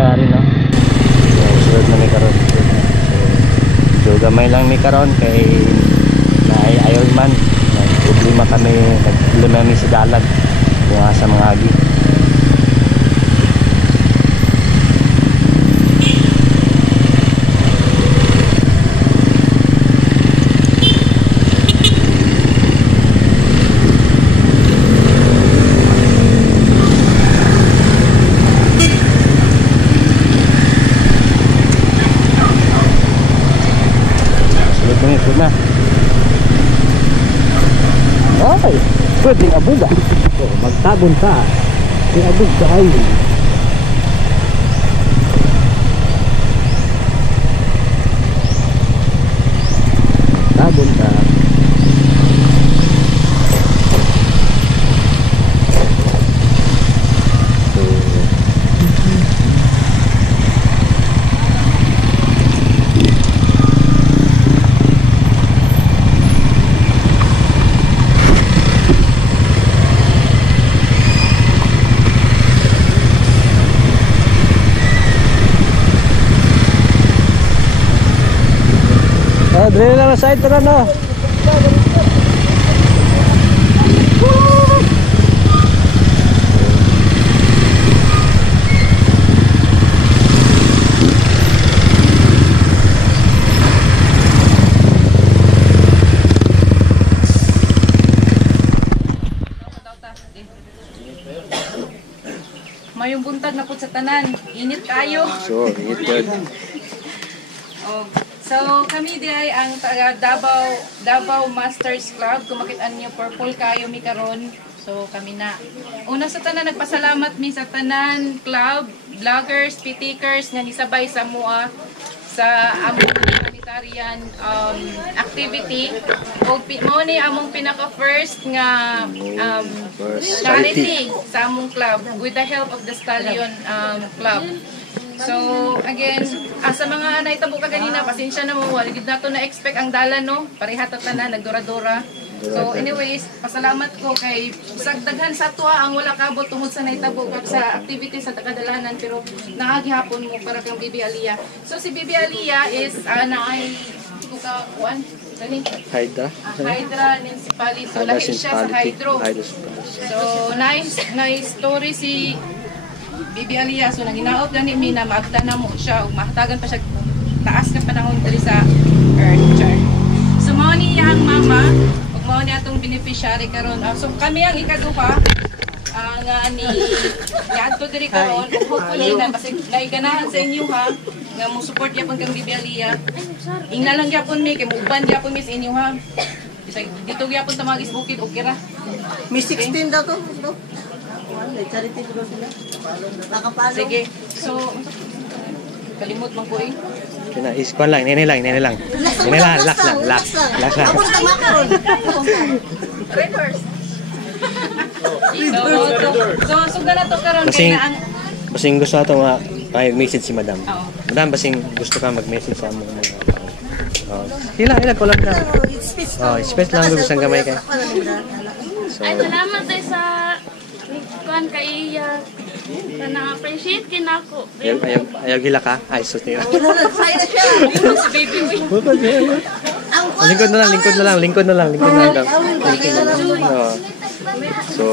siya rin, no? Sulod na may karon. So gamay lang may karon kay ayaw man. Problema kami, problema kami sa dalag yung sa mga agi. Na. Okay, pwede abuga. So, magtabon ka. Abog ka ay. Tabon ka. Dili lang sa side tara no. Mayong buntag na po sa tanan. Init kayo. Sure, init good. Oh. So, kami di ay ang taga Davao Masters Club. Kung makitaan nyo, purple kayo mi karon. So, kami na. Una sa tanan, nagpasalamat mi sa tanan club, vloggers, pitikers, nga nisabay sa mua sa among humanitarian activity. O mao ni among pinaka-first nga charity sa among club with the help of the Stallion Club. So, again, sa mga naitabo ka ganina, pasensya na mo, waligid na ito na-expect ang dalan, no? Parihata na, nagdura-dura. So, anyways, pasalamat ko kay sagdaghan sa tuwa ang wala kabot tungod sa naitabo ka sa activity sa takadalanan, pero nakagihapon mo para kang Bibi Aliyah. So, si Bibi Aliyah is, naay, kuwan, Hydra. Hydra Municipality. So, lahi siya sa Hydro. So, nice story si Bibi Aliyah. So, nanginaot gani mi na maabtan na mo siya ug mahatagan pa siya taas ka panahon diri sa earth. So, mao ni iyang mama ug mao ni atong beneficiary karon. So, kami ang ikaduha nga ni adto diri karon ug hopefully na basig naiganahan sa inyo ha nga mo support gyapon kang Bibi Aliyah. Ingna lang gyapon mi kay muban gyapon mi sa inyo ha. Bisag dito gyapon ta magis bukid okay ra. Mi 16 daw to, bro. Charity ko sila. Nakapalo. Sige. So, kalimot man ko eh. Kina iskon lang, nene lang. Nene lang, relax lang. Ako sa makaron. Reverse. So gana to karon kay na ang basing gusto ato mag-message si Madam. Oo. Madam, basing gusto ka mag-message sa among mga hila ko lang na. Space lang gusto sang gamay kay. So, ay salamat tayo sa kuan kay na-appreciate kinako. Ayaw gila ka? Ay, sus nila. Say na siya. Lingkod na lang. So,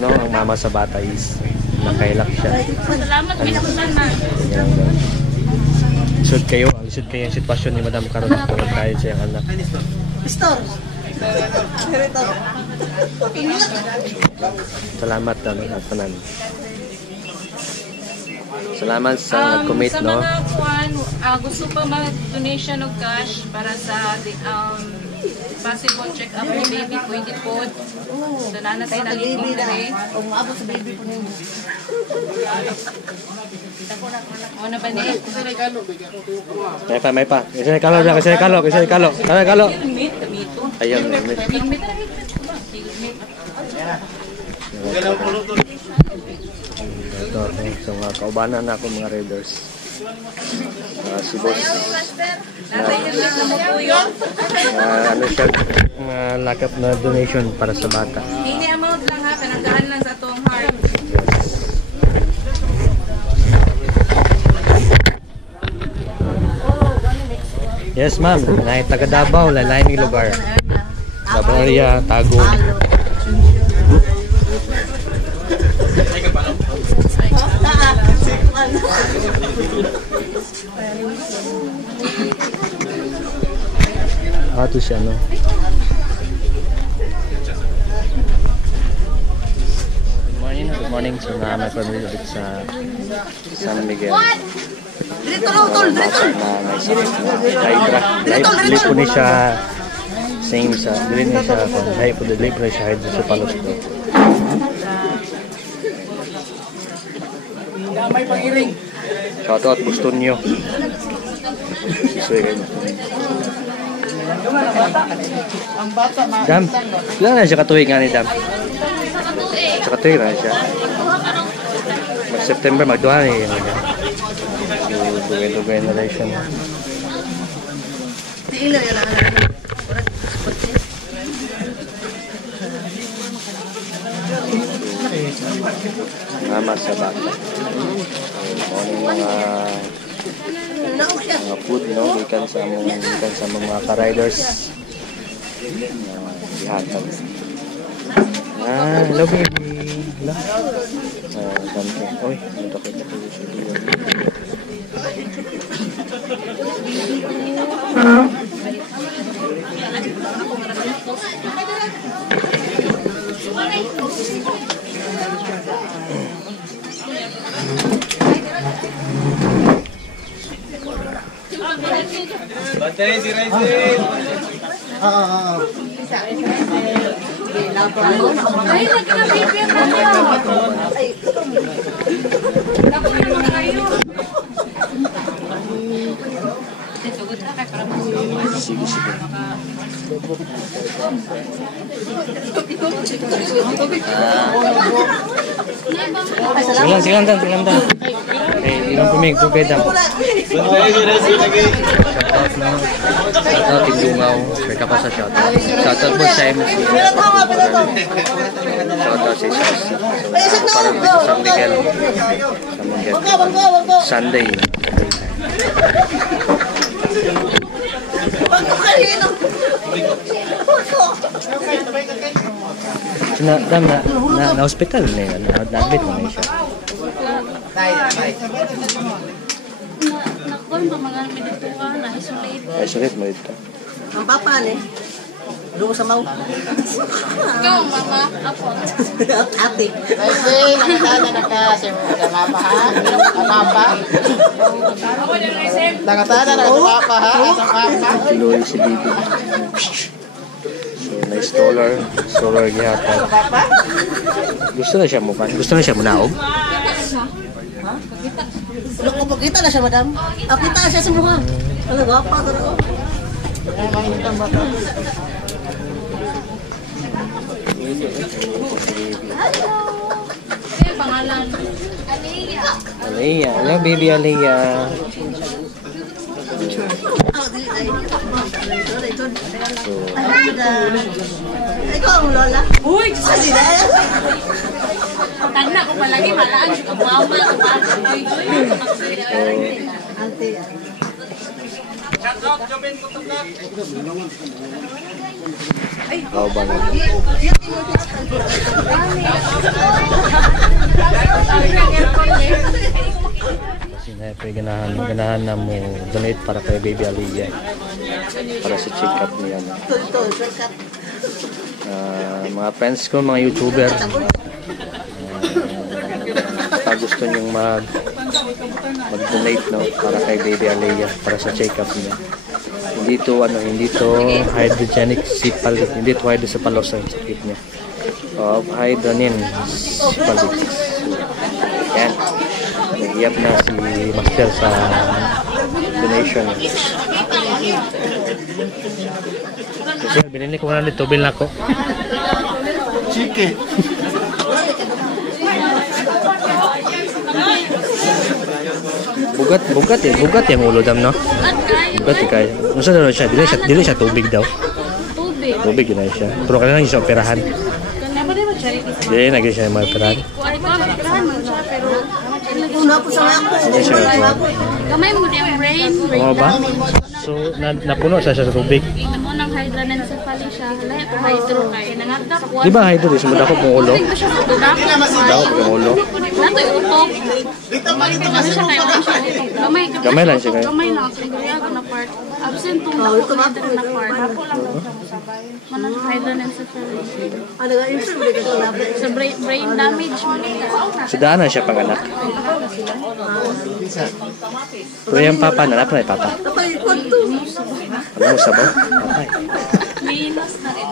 no, ang mama sa bata is nakailak siya. Salamat pinakasana. Lisod kayo ang sitwasyon ni Madam karon kung tayo siya ang anak. Pastor. Salamat tanan. Salamat sa nag-commit, no? Sa mga kuan, gusto pa mag-donation of cash para sa possible check-up ni baby pwede po. So, nana tayo nalipong na rin. O, maabot sa baby po ninyo. O, na ba niya? May pa. Kasi kalo. Ayun. Ito, so mga kaubanan na ako mga raiders. Si boss. Ano siya, lakap na donation para sa bata. Hindi amount lang ha, pinagdaan lang sa itong heart. Yes, ma'am. Lain taga Davao, lain ng lugar. Davao area, Tago. Ito siya, no? Good morning. So, may pamilya dito sa San Miguel. Dito, tol, dito. Dili po ni siya same sa, dili ni siya, dahil po dili po siya hydro sa palos po. May pangiring. Shout out gusto nyo. Susuy kayo. Dam, ilan na siya katuwig nga ni Dam? Sa katuwig na siya. Mag-September, magduhan eh. Dugay-dugay na rin siya. Tila yan ang Mama sa bata. Mga food, no? Ikan sa mga ka-riders. Dihatag. Hello baby. Hello. Dante. Uy, dito kita po sa video. Bantay si Raisen. Ay, nagkakabibig Sige, sige. Sige lang, Dan. Ilang pumig, tubig, Dan. Bantay si Raisen lagi. Shoutout Tindungaw. May kapasa shoutout. Shoutout po sa MC. Shoutout sa Isos. Parang dito sa San Miguel. Sunday. Na hospital na yun. Na-admit na siya. Nakon pa mga medituan, na-isolate. Isolate mo dito. ang papa ni. Doon sa mau. Ikaw, mama, apo. Ate. Kasi nakasana na ka si mama ha? Mama? Nakasana na si papa ha? Tuloy si Bibi. So, na-solar gihapon. Gusto na siya mo kan? Gusto na siya mo naog? Look, pagkita na siya, madam. Apita siya sa mukha. Ano, gwapa talaga. Ano pangalan? Aliyah. Aliyah. Hello, baby Aliyah. So, Ikaw ang lola. Uy! Kasi na. Tanda ko palagi, malaan siya ka mama. Ante. how ba na? Siyempre, ganahan na mo donate para kay baby Aliyah. Para sa check-up niya. Ito, shortcut. Mga friends ko, mga YouTuber. Pag gusto nyong mag-donate, no, para kay baby Aliyah, para sa check-up niya. Hindi to hydrogenic cephalitis, hindi to hydrocephalosis ang sakit niya. Hydronin cephalitis. Yan. Nag-iap na si Master sa donation. Kasi binili ko na dito, bil ako. Chike. Bugat yung ulo dam, no? Bugat kay. Ano sa siya? Dili siya tubig daw. Tubig. Tubig yun siya. Pero kailangan siya operahan. Kanya ba din mo charity? Dili na siya maoperahan. Kuha ko, operahan mo siya, pero Una po sa ako. Gamay mo din ang brain. Oo ba? So, napuno siya sa tubig. Mo nang hydranencephaly siya. Lahi ko hydro kay nangadak. Di ba hydro? Di sumadako kong ulo. Sumadako kong ulo. Nato utok. Ano siya kayo siya utok. Gamay lang siya kayo. Gamay lang. Siguriyago na part. Absent tong nakulider na part. Ako lang daw siya masabay. Manang hydranencephaly. Ano nga yung sabi ko na Sa brain damage mo niya. So, daanan siya panganak. Pero yung papa na, napalay papa. kapag kwanto. Ano mo sabaw? Patay. Minus na rin.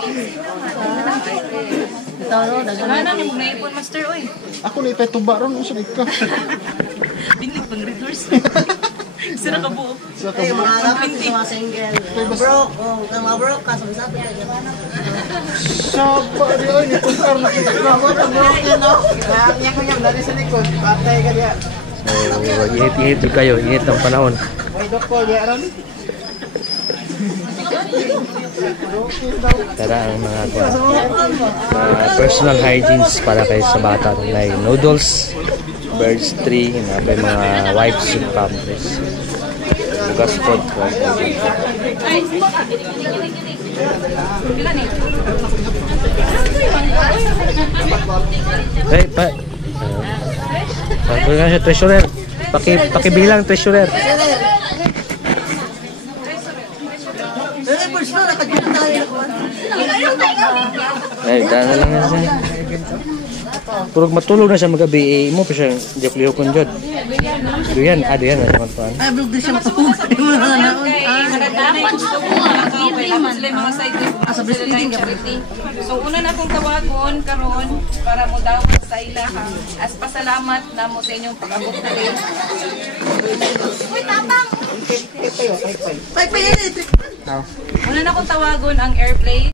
Ano ni mga ipon master oy. Ako na ipay tuba ron. Ano siya ka? Binlig pang reverse. Sira ka buo. Ay, mga alapan sa mga single. Broke. Oh, mga broke ka. Sabi ka dyan. Saba di ay ni tukar na kita. Broke yun, no? Niya ko niyang dari sa likod. Patay ka diya. So, ihit-ihit yung kayo. Ihit ng panahon. May dokol diya ron. Tara ang mga personal hygienes para kay sa bata. Like noodles, birds tree, mga wipes and pampers. Bugas food. Hey, pag siya treasurer. Pakibilang treasurer. Eh, first na, nakagyan tayo. Ay, daan na lang yan siya. Purog matulog na siya magabi, mo pa siya diaklihok kong dyan. Duyan, yan. Ay, blog din siya matulog. Sa breastfeeding charity. So una na akong tawagon karon para mo dawat sa ilaha as pasalamat na mo sa inyong pag-abot na rin. Pay yan eh. Una na akong tawagon ang airplane.